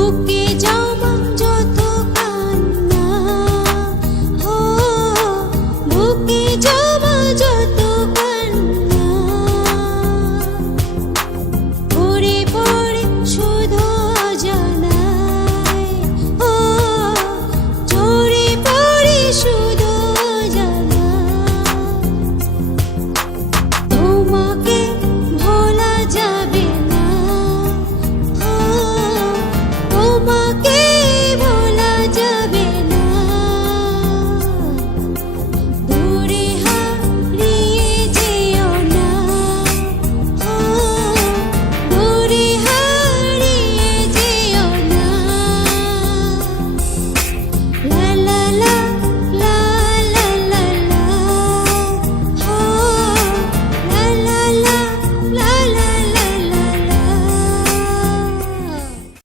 bukti